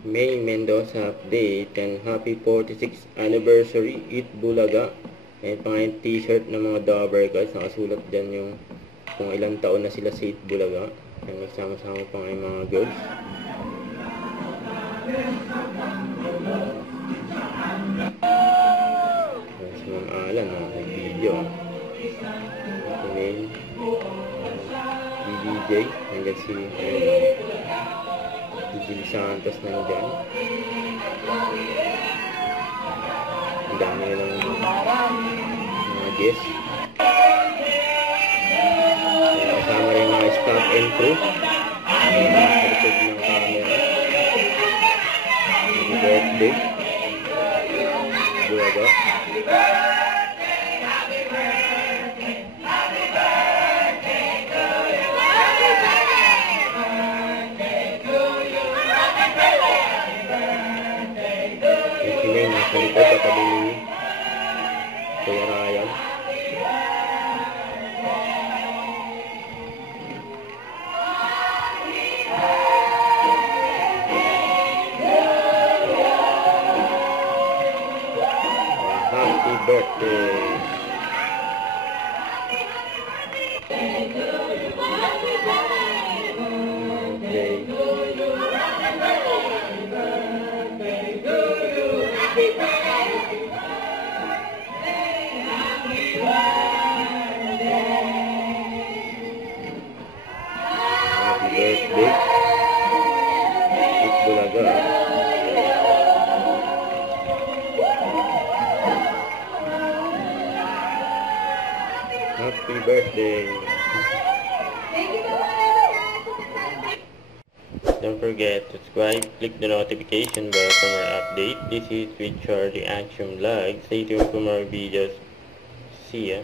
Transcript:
May Mendoza update and happy 46th anniversary Eat Bulaga. Ayan pa nga yung t-shirt ng mga Dabber Cats. Nakasulat dyan yung kung ilang taon na sila sa Eat Bulaga. Ayan, nagsama-sama pa nga yung mga girls. Ayan, si Ma'am Alan, nag-video. Ayan, DJ. Nandiyan si Gil Santos nandyan. Ang dami nilang mga guests. Kasama rin mga staff and crew. Nasa likod ng camera. Happy birthday. Bulaga. Nasa likod katabi ni Kuya Ryan. Happy birthday. Birthday Eat Bulaga. Happy birthday. Don't forget to subscribe, click the notification bell for more update. This is with Charlie Action Vlog. Stay tuned for more videos. See ya.